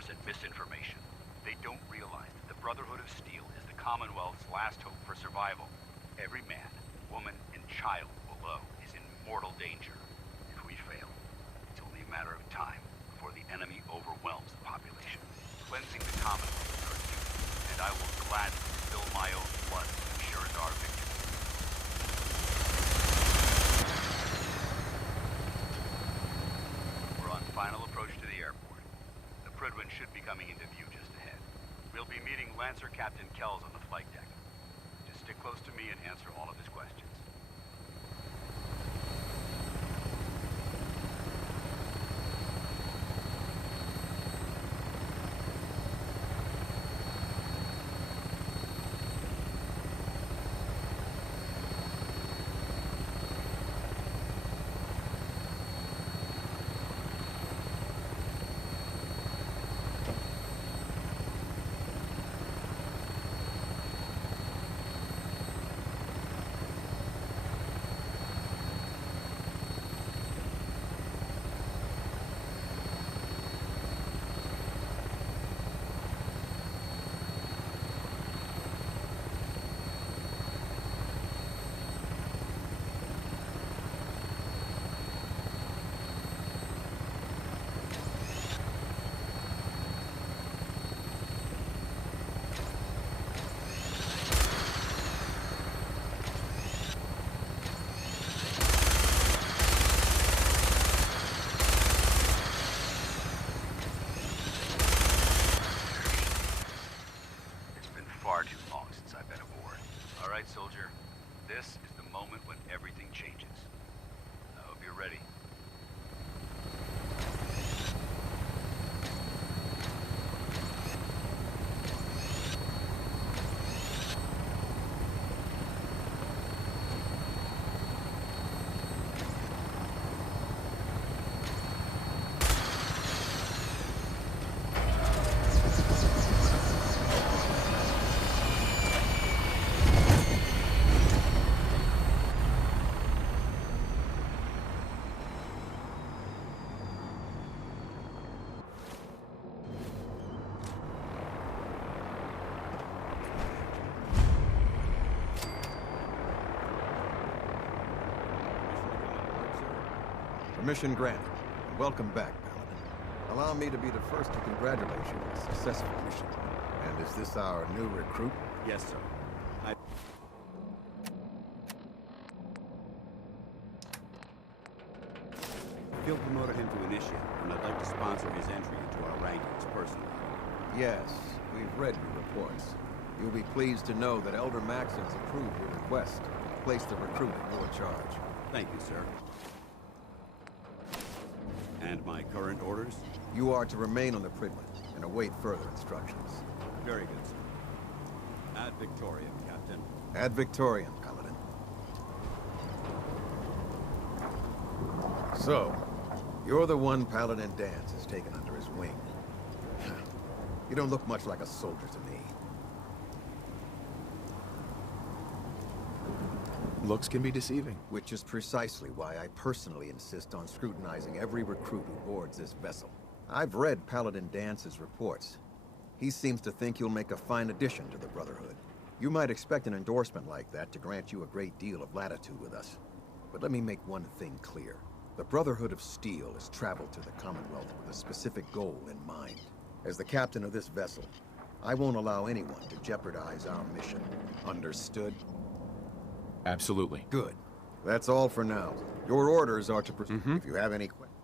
rumors and misinformation. They don't realize that the Brotherhood of Steel is the Commonwealth's last hope for survival. Every man, woman, and child below is in mortal danger. If we fail, it's only a matter of time before the enemy overwhelms the population. Cleansing the Commonwealth is our duty, and I will gladly spill my own blood to ensure our victory. We're on final approach to the airport. The Prydwen should be coming into view just ahead. We'll be meeting Lancer Captain Kells on the flight deck. Just stick close to me and answer all of his questions. Far too long since I've been aboard. All right, soldier. This is the moment when everything changes. I hope you're ready. Permission granted. Welcome back, Paladin. Allow me to be the first to congratulate you on a successful mission. And is this our new recruit? Yes, sir. Field promoted him to initiate, and I'd like to sponsor his entry into our rankings personally. Yes, we've read your reports. You'll be pleased to know that Elder Maxon's approved your request to place the recruit in your charge. Thank you, sir. And my current orders? You are to remain on the Prydwen and await further instructions. Very good, sir. Ad Victoriam, Captain. Ad Victoriam, Paladin. So, you're the one Paladin Danse has taken under his wing. You don't look much like a soldier to me. Looks can be deceiving. Which is precisely why I personally insist on scrutinizing every recruit who boards this vessel. I've read Paladin Dance's reports. He seems to think you'll make a fine addition to the Brotherhood. You might expect an endorsement like that to grant you a great deal of latitude with us. But let me make one thing clear. The Brotherhood of Steel has traveled to the Commonwealth with a specific goal in mind. As the captain of this vessel, I won't allow anyone to jeopardize our mission. Understood? Absolutely. Good. That's all for now. Your orders are to proceed. If you have any questions,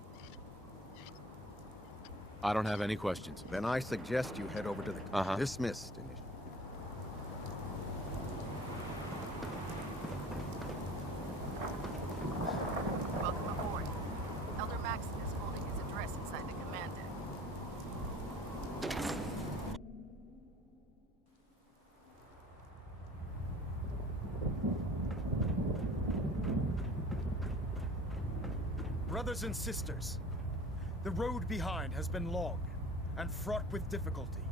I don't have any questions. then I suggest you head over to the... Dismissed. Welcome aboard. Elder Maxon is holding his address inside the command deck. Brothers and sisters, the road behind has been long and fraught with difficulty.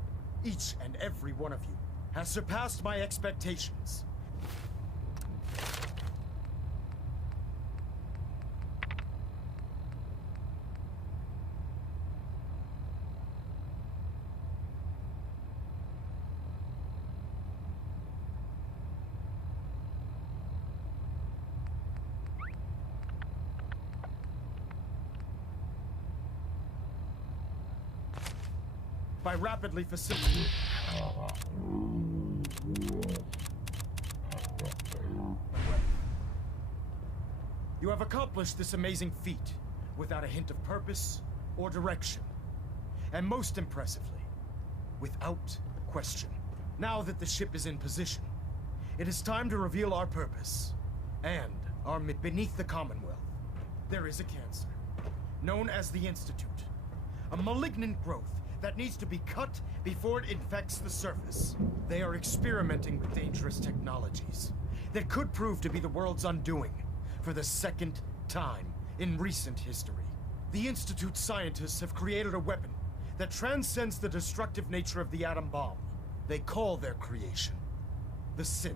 Each and every one of you has surpassed my expectations. by rapidly facilitating. You have accomplished this amazing feat without a hint of purpose or direction. And most impressively, without question. Now that the ship is in position, it is time to reveal our purpose and our beneath the Commonwealth. There is a cancer, known as the Institute. A malignant growth that needs to be cut before it infects the surface. They are experimenting with dangerous technologies that could prove to be the world's undoing for the second time in recent history. The Institute scientists have created a weapon that transcends the destructive nature of the atom bomb. They call their creation the Synth.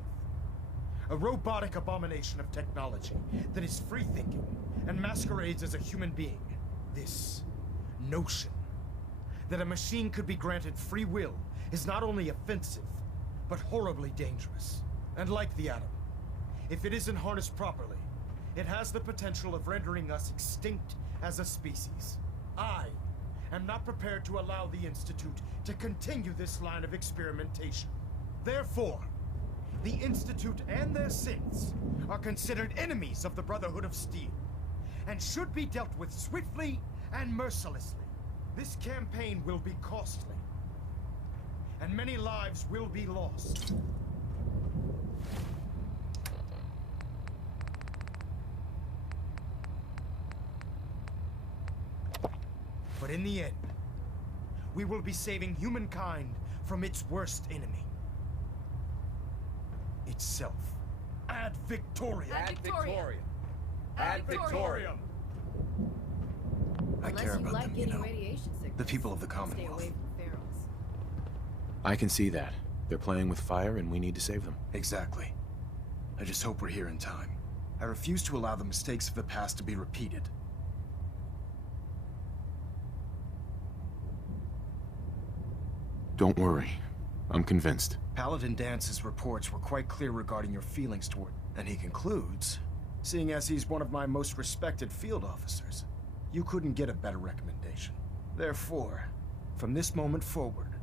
A robotic abomination of technology that is free-thinking and masquerades as a human being. This notion that a machine could be granted free will is not only offensive, but horribly dangerous. And like the atom, if it isn't harnessed properly, it has the potential of rendering us extinct as a species. I am not prepared to allow the Institute to continue this line of experimentation. Therefore, the Institute and their synths are considered enemies of the Brotherhood of Steel, and should be dealt with swiftly and mercilessly. This campaign will be costly, and many lives will be lost. But in the end, we will be saving humankind from its worst enemy. Itself. Ad Victoriam! Ad Victoriam! Ad Victoriam! I Unless care you about like them, getting you know. radiation sickness, The people of the stay Commonwealth. away from ferals. I can see that. They're playing with fire and we need to save them. Exactly. I just hope we're here in time. I refuse to allow the mistakes of the past to be repeated. Don't worry. I'm convinced. Paladin Dance's reports were quite clear regarding your feelings toward... And he concludes, seeing as he's one of my most respected field officers, you couldn't get a better recommendation. Therefore, from this moment forward,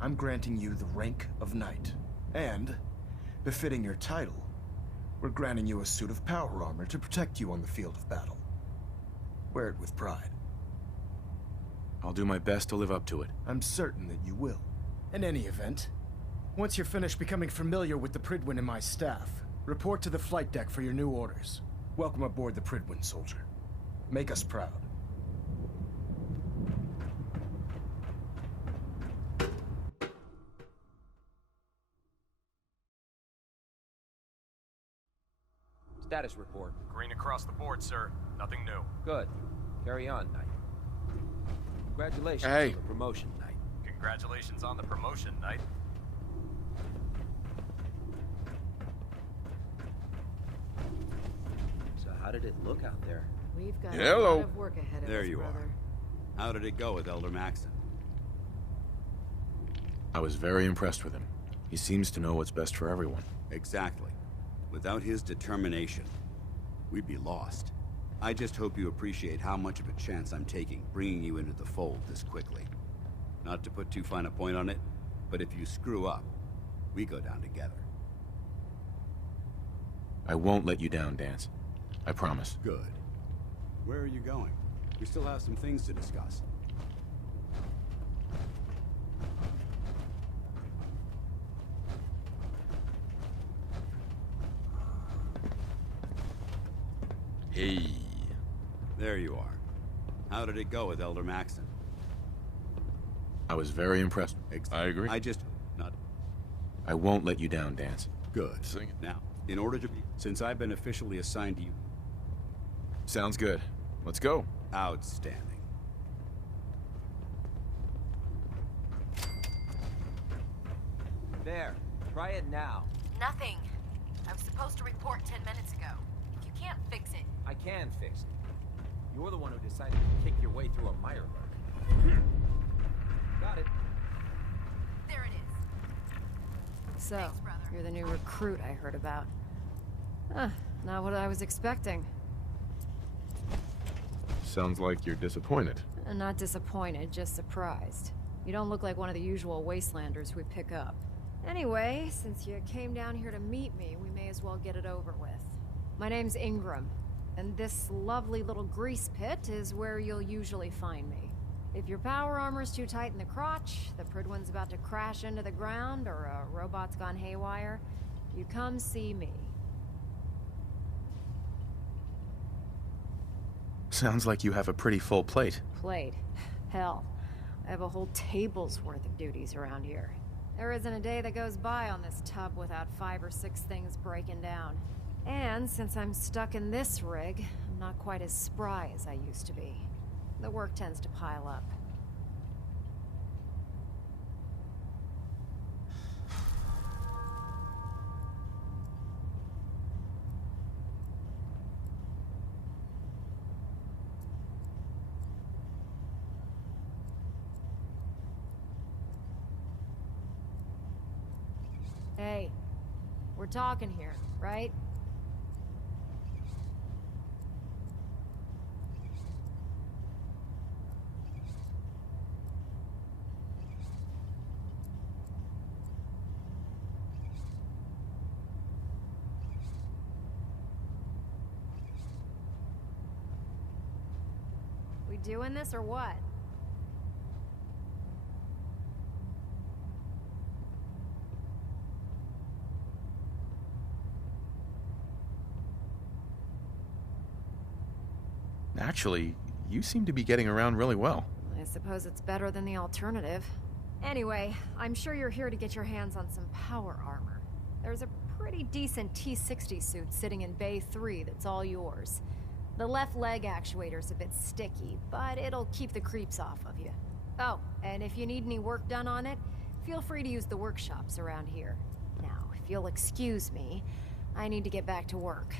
I'm granting you the rank of Knight. And, befitting your title, we're granting you a suit of power armor to protect you on the field of battle. Wear it with pride. I'll do my best to live up to it. I'm certain that you will. In any event, once you're finished becoming familiar with the Prydwen and my staff, report to the flight deck for your new orders. Welcome aboard the Prydwen, soldier. Make us proud. Status report. Green across the board, sir. Nothing new. Good. Carry on, Knight. Congratulations Hey. on the promotion, Knight. Congratulations on the promotion, Knight. So how did it look out there? We've got a Hello. lot of work ahead of There us, you brother. are. How did it go with Elder Maxon? I was very impressed with him. He seems to know what's best for everyone. Exactly. Without his determination, we'd be lost. I just hope you appreciate how much of a chance I'm taking bringing you into the fold this quickly. Not to put too fine a point on it, but if you screw up, we go down together. I won't let you down, Dance. I promise. Good. Where are you going? We still have some things to discuss. Hey. There you are. How did it go with Elder Maxon? I was very impressed. I agree. I just... not... I won't let you down, Dance. Good. Sing it. Now, in order to be... Since I've been officially assigned to you... Sounds good. Let's go. Outstanding. There. Try it now. Nothing. I was supposed to report 10 minutes ago. If you can't fix it, I can fix it. You're the one who decided to kick your way through a Mirelurk. Got it. there it is. So, Thanks, brother. you're the new recruit I heard about. Not what I was expecting. Sounds like you're disappointed. Not disappointed, just surprised. You don't look like one of the usual wastelanders we pick up. Anyway, since you came down here to meet me, we may as well get it over with. My name's Ingram, and this lovely little grease pit is where you'll usually find me. If your power armor's too tight in the crotch, the Prydwen's about to crash into the ground, or a robot's gone haywire, you come see me. Sounds like you have a pretty full plate. Plate? Hell, I have a whole table's worth of duties around here. There isn't a day that goes by on this tub without 5 or 6 things breaking down. And since I'm stuck in this rig, I'm not quite as spry as I used to be. The work tends to pile up. Hey, we're talking here, right? We doing this or what? Actually, you seem to be getting around really well. I suppose it's better than the alternative. Anyway, I'm sure you're here to get your hands on some power armor. There's a pretty decent T-60 suit sitting in Bay 3 that's all yours. The left leg actuator's a bit sticky, but it'll keep the creeps off of you. Oh, and if you need any work done on it, feel free to use the workshops around here. Now, if you'll excuse me, I need to get back to work.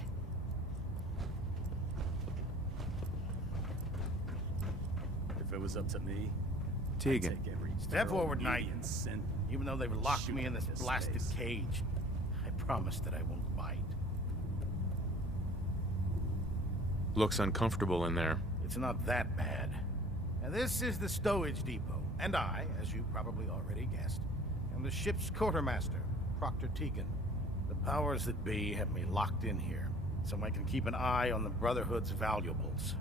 If it was up to me, Tegan. I'd take every Step forward, Knight. and send Even though they've locked me in this into blasted space. cage, I promise that I won't bite. Looks uncomfortable in there. It's not that bad. Now, this is the stowage depot, and I, as you probably already guessed, am the ship's quartermaster, Proctor Tegan. The powers that be have me locked in here, so I can keep an eye on the Brotherhood's valuables.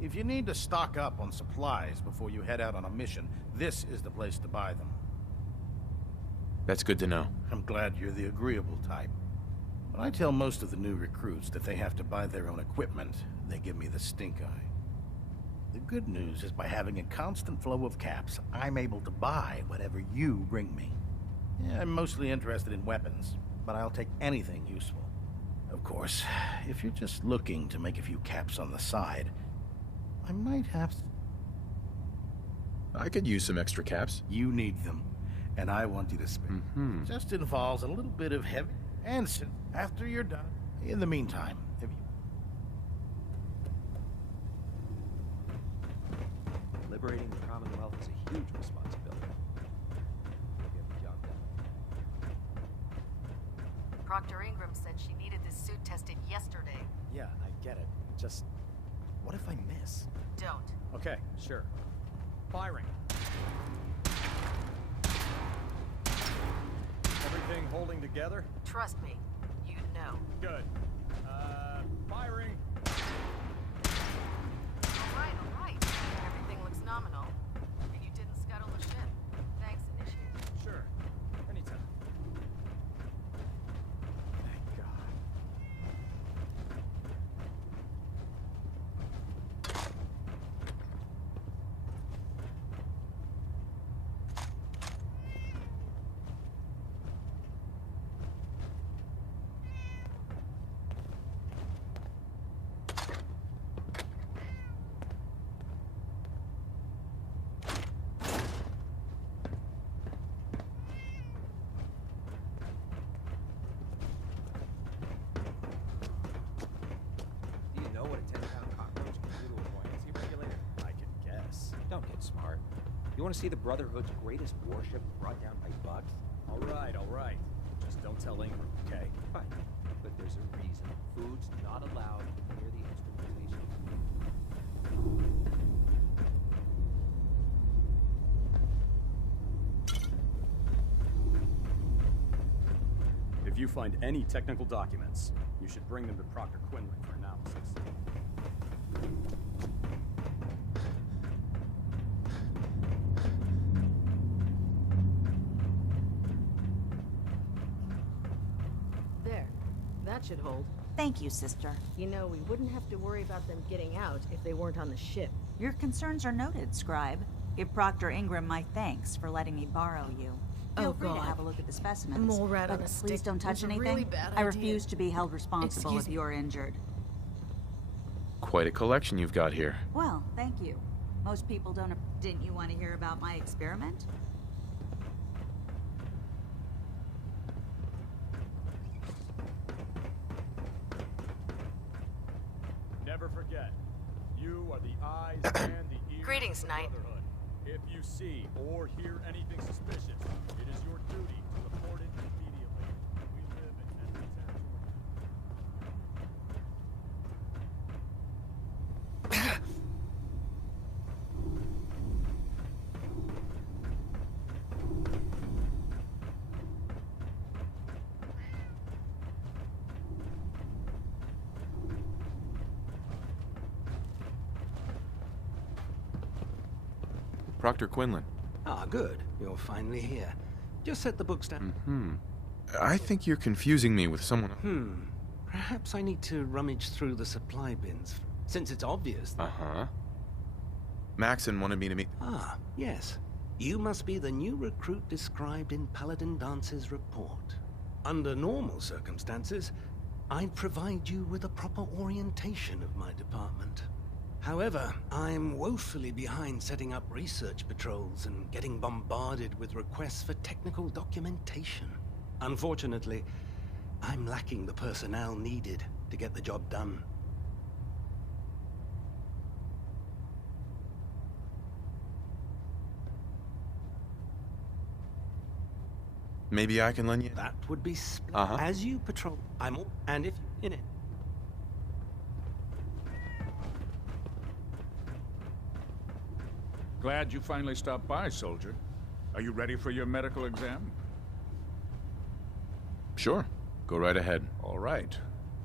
If you need to stock up on supplies before you head out on a mission, this is the place to buy them. That's good to know. I'm glad you're the agreeable type. When I tell most of the new recruits that they have to buy their own equipment, they give me the stink eye. The good news is by having a constant flow of caps, I'm able to buy whatever you bring me. Yeah, I'm mostly interested in weapons, but I'll take anything useful. Of course, if you're just looking to make a few caps on the side, I might have... I could use some extra caps. You need them, and I want you to spend. Just involves a little bit of heavy and after you're done. In the meantime, have you... Liberating the Commonwealth is a huge responsibility. Get the job done. Proctor Ingram said she needed this suit tested yesterday. Yeah, I get it. Just, what if I miss? Don't. Okay, sure. Firing. Everything holding together? Trust me, you'd know. Good. Firing. All right. Everything looks nominal. And you didn't scuttle the ship. Thanks, Initiate. Sure. Anytime. Thank God. Do you know what a 10-pound cockroach can do to a buoyancy regulator? I can guess. Don't get smart. You want to see the Brotherhood's greatest warship brought down by bugs? All right, all right. Just don't tell Ingram, okay? Fine. But there's a reason. Food's not allowed near the instrumentation. you find any technical documents, you should bring them to Proctor Quinlan for analysis. There. That should hold. Thank you, sister. You know, we wouldn't have to worry about them getting out if they weren't on the ship. Your concerns are noted, Scribe. Give Proctor Ingram my thanks for letting me borrow you. Feel free to have a look at the specimens. Mole rat on a but stick please don't touch was a anything. really bad I idea. refuse to be held responsible Excuse if you're injured. Quite a collection you've got here. Well, thank you. Most people don't. Didn't you want to hear about my experiment? Never forget, you are the eyes and the ears Greetings, of the Knight. Brotherhood. If you see or hear anything suspicious, it is your duty to report it immediately. We live in enemy territory. Proctor Quinlan. Ah, good. You're finally here. Just set the books down. I think you're confusing me with someone. Perhaps I need to rummage through the supply bins, since it's obvious that... Uh-huh. Maxon wanted me to meet... Ah, yes. You must be the new recruit described in Paladin Dance's report. Under normal circumstances, I'd provide you with a proper orientation of my department. However, I'm woefully behind setting up research patrols and getting bombarded with requests for technical documentation. Unfortunately, I'm lacking the personnel needed to get the job done. Maybe I can lend you... That would be splendid. As you patrol, I'm all... And if in it... Glad you finally stopped by, soldier. Are you ready for your medical exam? Sure. Go right ahead. All right.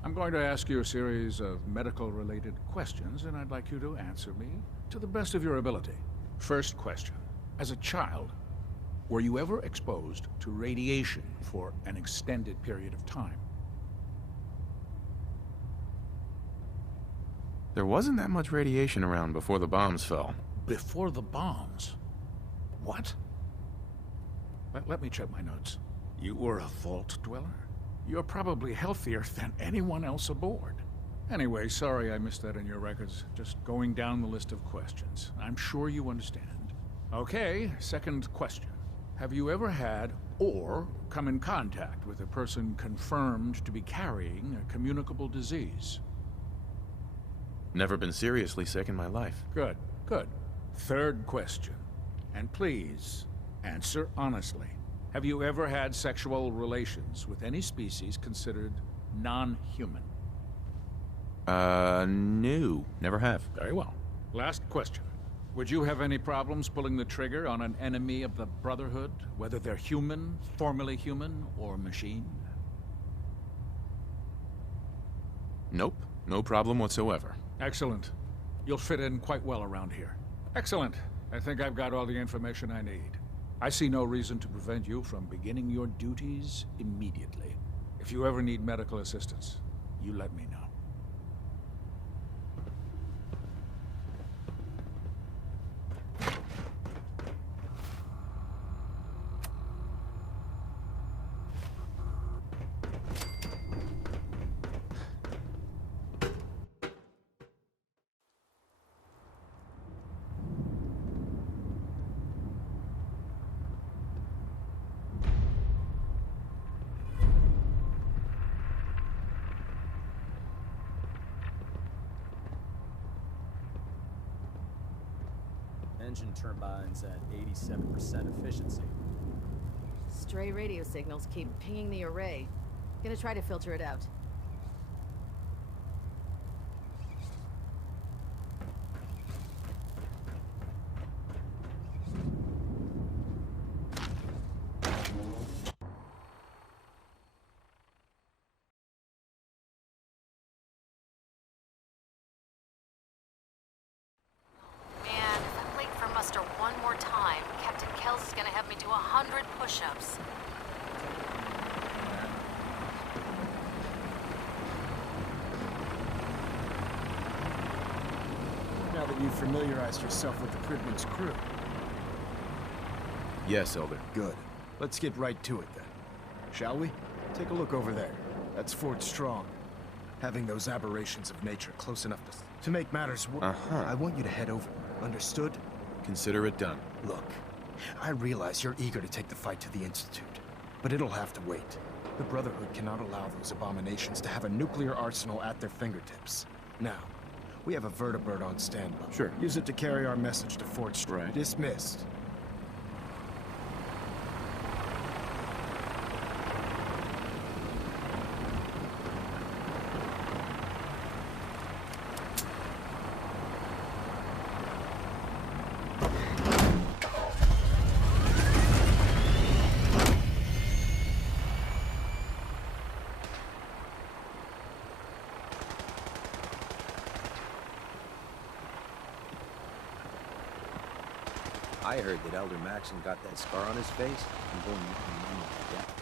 I'm going to ask you a series of medical-related questions, and I'd like you to answer me to the best of your ability. First question. As a child, were you ever exposed to radiation for an extended period of time? There wasn't that much radiation around before the bombs fell. Before the bombs? What? Let me check my notes. You were a vault dweller? You're probably healthier than anyone else aboard. Anyway, sorry I missed that in your records. Just going down the list of questions. I'm sure you understand. Okay, second question. Have you ever had or come in contact with a person confirmed to be carrying a communicable disease? Never been seriously sick in my life. Good, good. Third question. And please, answer honestly. Have you ever had sexual relations with any species considered non-human? No. Never have. Very well. Last question. Would you have any problems pulling the trigger on an enemy of the Brotherhood, whether they're human, formerly human, or machine? Nope. No problem whatsoever. Excellent. You'll fit in quite well around here. Excellent. I think I've got all the information I need. I see no reason to prevent you from beginning your duties immediately. If you ever need medical assistance, you let me know. Engine turbines at 87% efficiency. Stray radio signals keep pinging the array. Gonna try to filter it out. push-ups. Now that you've familiarized yourself with the Pridman's crew. Yes, Elder. Good. Let's get right to it then. Shall we? Take a look over there. That's Fort Strong. Having those aberrations of nature close enough to make matters worse. I want you to head over. Understood? Consider it done. Look, I realize you're eager to take the fight to the Institute, but it'll have to wait. The Brotherhood cannot allow those abominations to have a nuclear arsenal at their fingertips. Now, we have a vertibird on standby. Sure. Use it to carry our message to Fort Strong. Right. Dismissed. I heard that Elder Maxon got that scar on his face from going to death.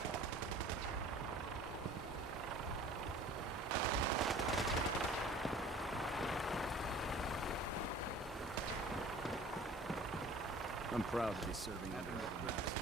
I'm proud to be serving under Elder Maxon.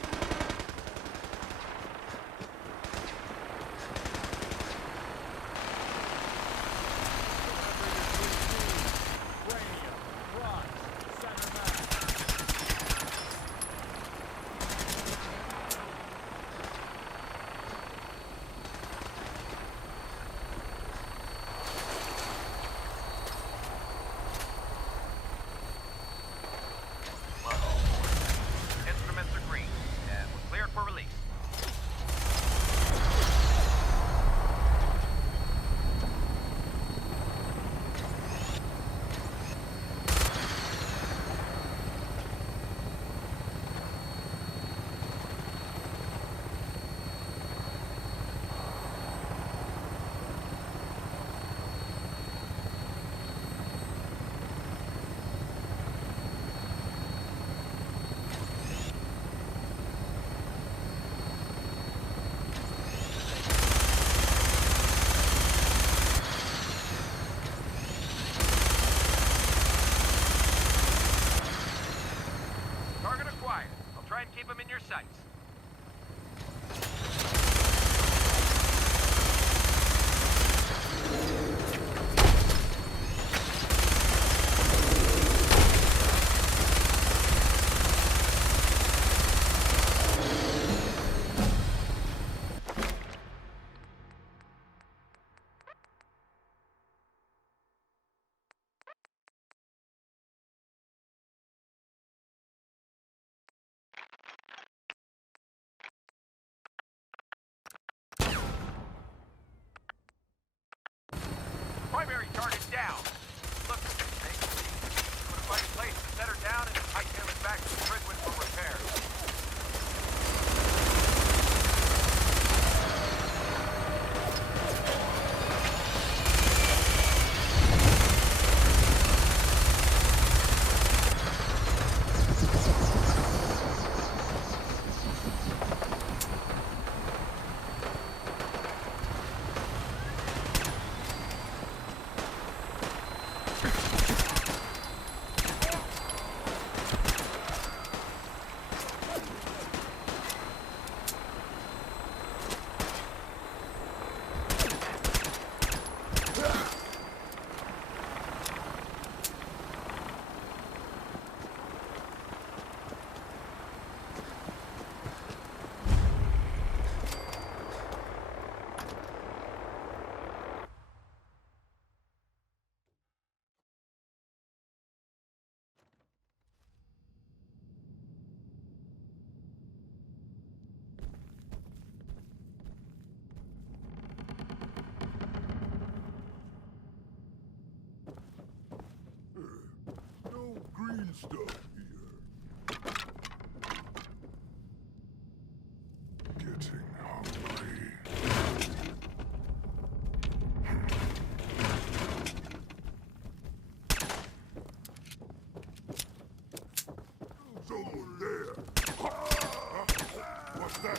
Keep them in your sights. Primary target down. Look, Snake. Put a funny place to set her down and hightail it back to Pridman for repair. Green stuff here. Getting hungry. Someone there. What's that?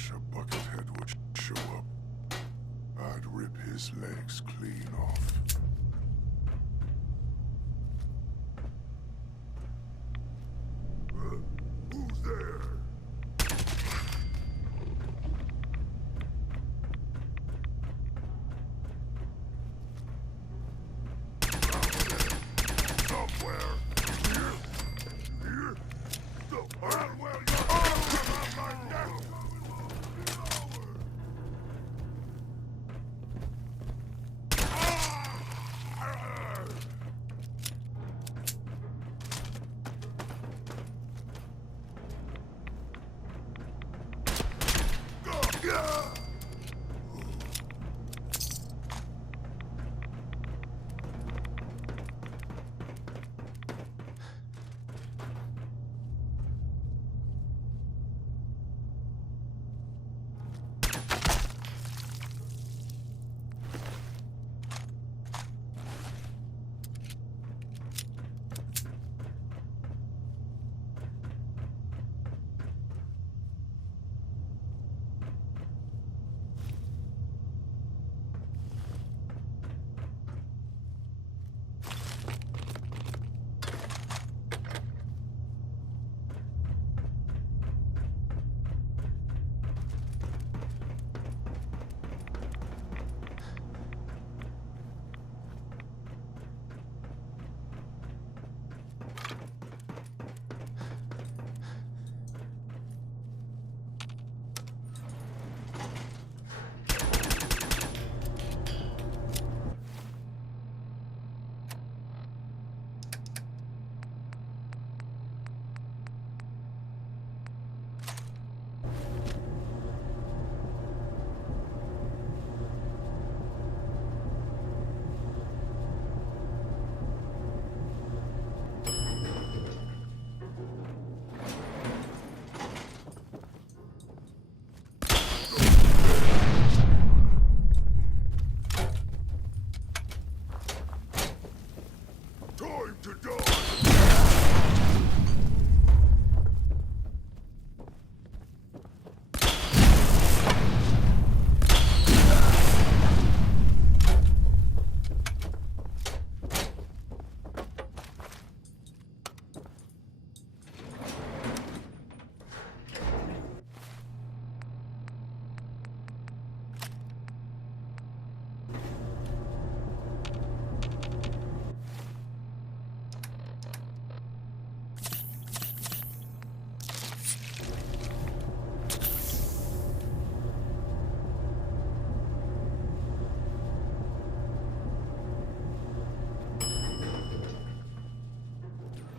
wish a buckethead would show up. I'd rip his legs clean off. Who's there? Somewhere. Here. Here. Somewhere. Well, you're around my neck. Time to die!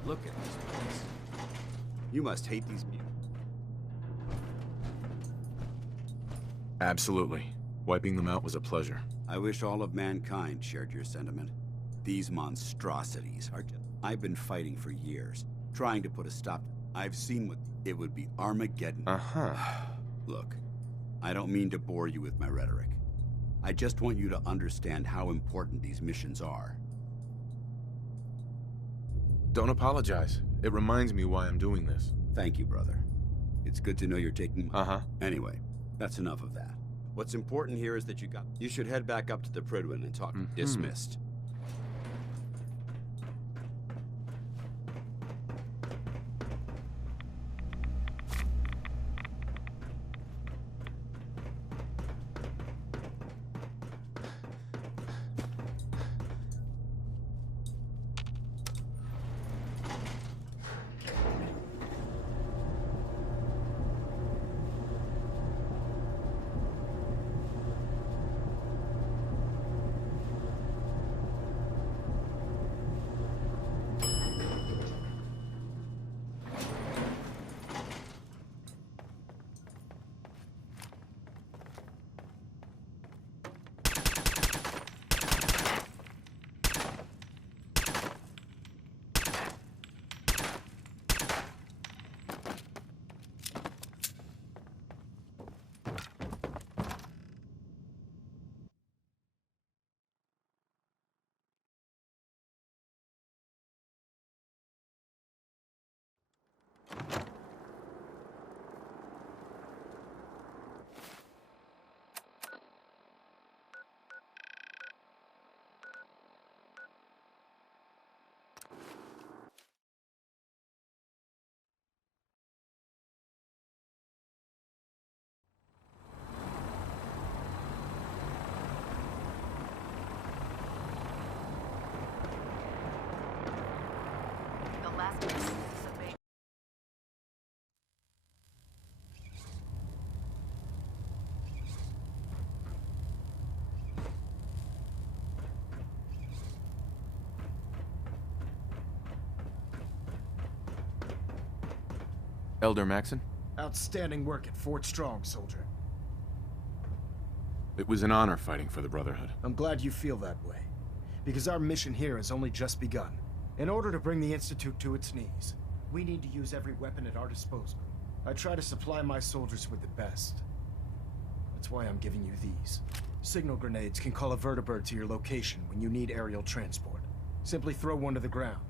Look at this place. You must hate these mutants. Absolutely. Wiping them out was a pleasure. I wish all of mankind shared your sentiment. These monstrosities are just... I've been fighting for years, trying to put a stop. I've seen what... It would be Armageddon. Uh-huh. Look, I don't mean to bore you with my rhetoric. I just want you to understand how important these missions are. Don't apologize. It reminds me why I'm doing this. Thank you, brother. It's good to know you're taking... Uh-huh. Anyway, that's enough of that. What's important here is that you should head back up to the Prydwen and talk. Dismissed. Elder Maxon? Outstanding work at Fort Strong, soldier. It was an honor fighting for the Brotherhood. I'm glad you feel that way, because our mission here has only just begun. In order to bring the Institute to its knees, we need to use every weapon at our disposal. I try to supply my soldiers with the best. That's why I'm giving you these. Signal grenades can call a vertibird to your location when you need aerial transport. Simply throw one to the ground,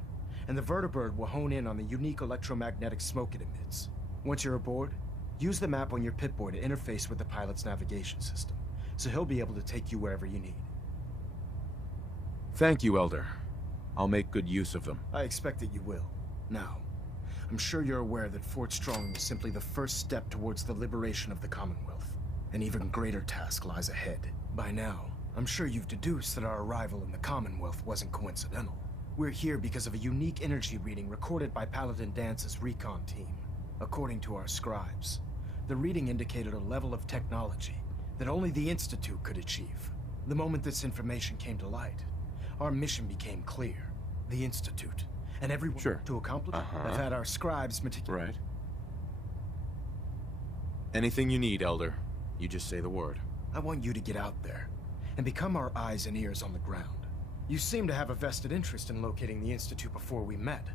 and the vertibird will hone in on the unique electromagnetic smoke it emits. Once you're aboard, use the map on your Pip-Boy to interface with the pilot's navigation system, so he'll be able to take you wherever you need. Thank you, Elder. I'll make good use of them. I expect that you will. Now, I'm sure you're aware that Fort Strong is simply the first step towards the liberation of the Commonwealth. An even greater task lies ahead. By now, I'm sure you've deduced that our arrival in the Commonwealth wasn't coincidental. We're here because of a unique energy reading recorded by Paladin Dance's recon team. According to our scribes, the reading indicated a level of technology that only the Institute could achieve. The moment this information came to light, our mission became clear. The Institute, and everyone to accomplish it, have had our scribes meticulous. Right. Anything you need, Elder. You just say the word. I want you to get out there and become our eyes and ears on the ground. You seem to have a vested interest in locating the Institute before we met,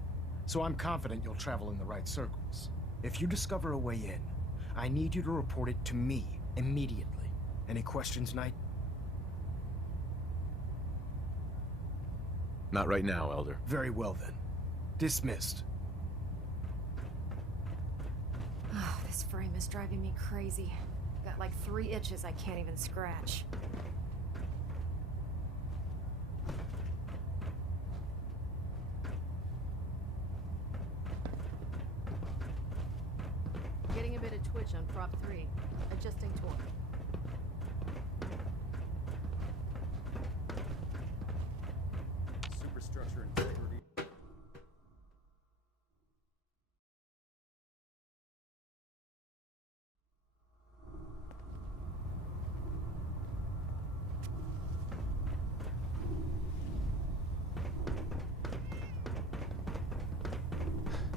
so I'm confident you'll travel in the right circles. If you discover a way in, I need you to report it to me immediately. Any questions, Knight? Not right now, Elder. Very well then. Dismissed. Oh, this frame is driving me crazy. Got like 3 itches I can't even scratch. Getting a bit of twitch on prop 3. Adjusting torque. Superstructure integrity.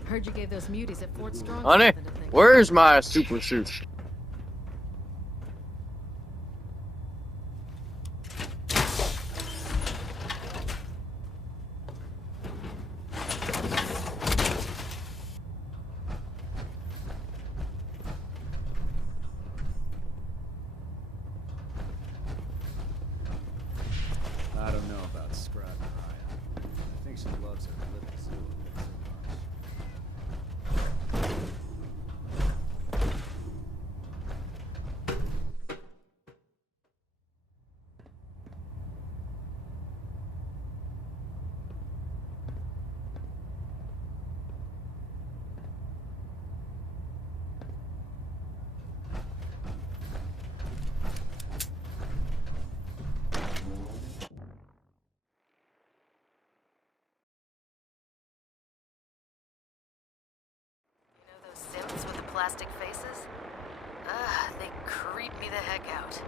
Heard you gave those muties at Fort Strong. Honey, where's my super suit? I don't know about Scribe Mariah. I think she loves her little zoo a bit too much. Sims with the plastic faces? Ugh, they creep me the heck out.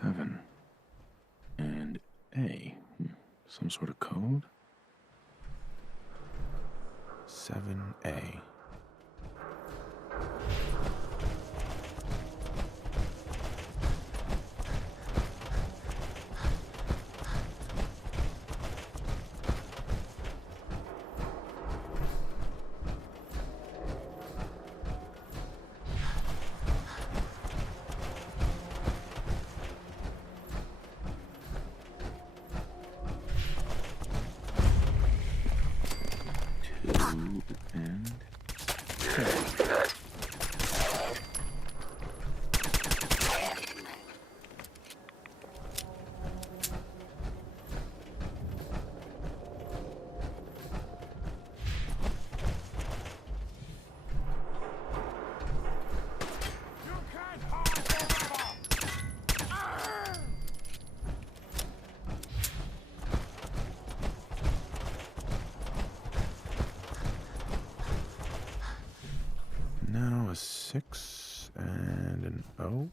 7 and A. Some sort of code? 7A. Now a 6 and an O.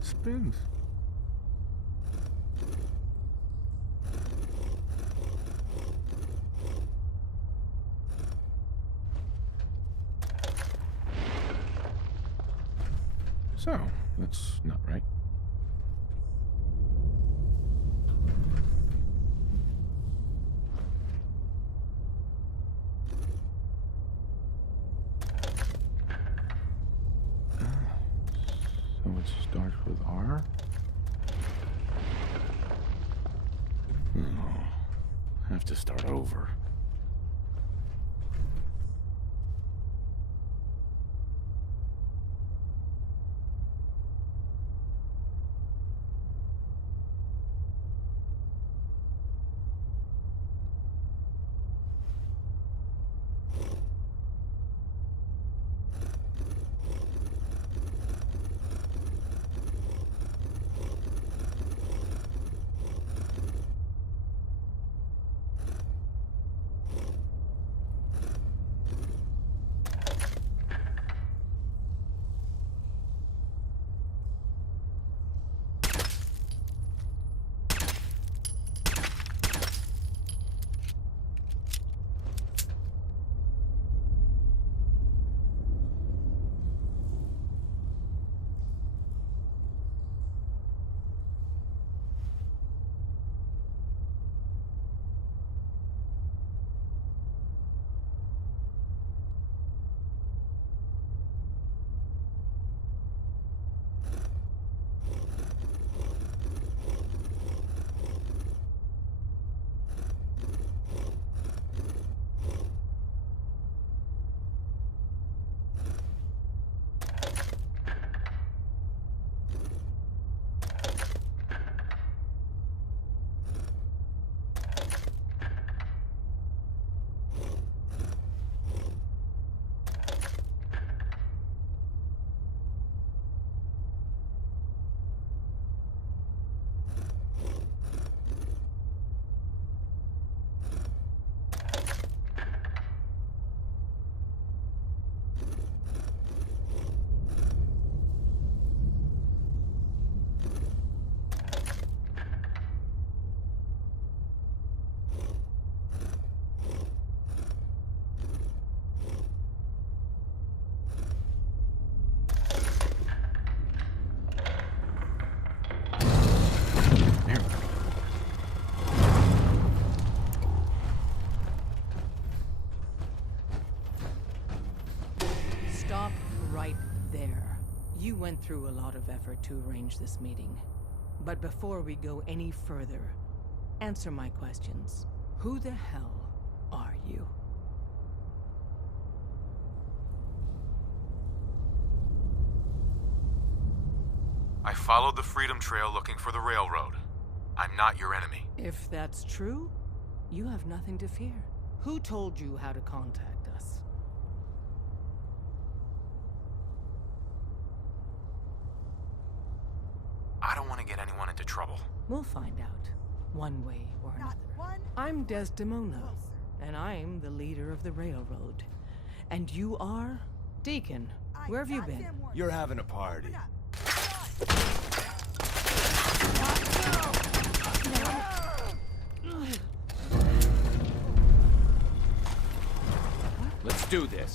It spins. So, that's not right. So it starts with R? Oh, have to start over. Stop right there. You went through a lot of effort to arrange this meeting. But before we go any further, answer my questions. Who the hell are you? I followed the Freedom Trail looking for the railroad. I'm not your enemy. If that's true, you have nothing to fear. Who told you how to contact us? I don't want to get anyone into trouble. We'll find out, one way or another. I'm Desdemona, and I'm the leader of the railroad. And you are? Deacon, where have you been? You're having a party. Let's do this.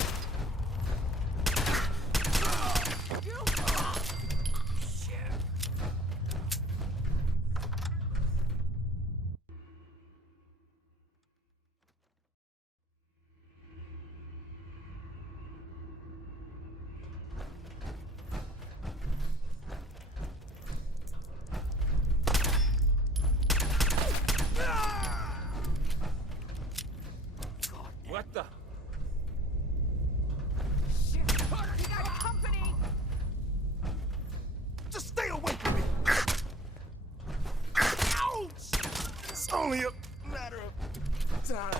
What the? Shit! Carter, you got company! Just stay away from me! Ouch! It's only a matter of time.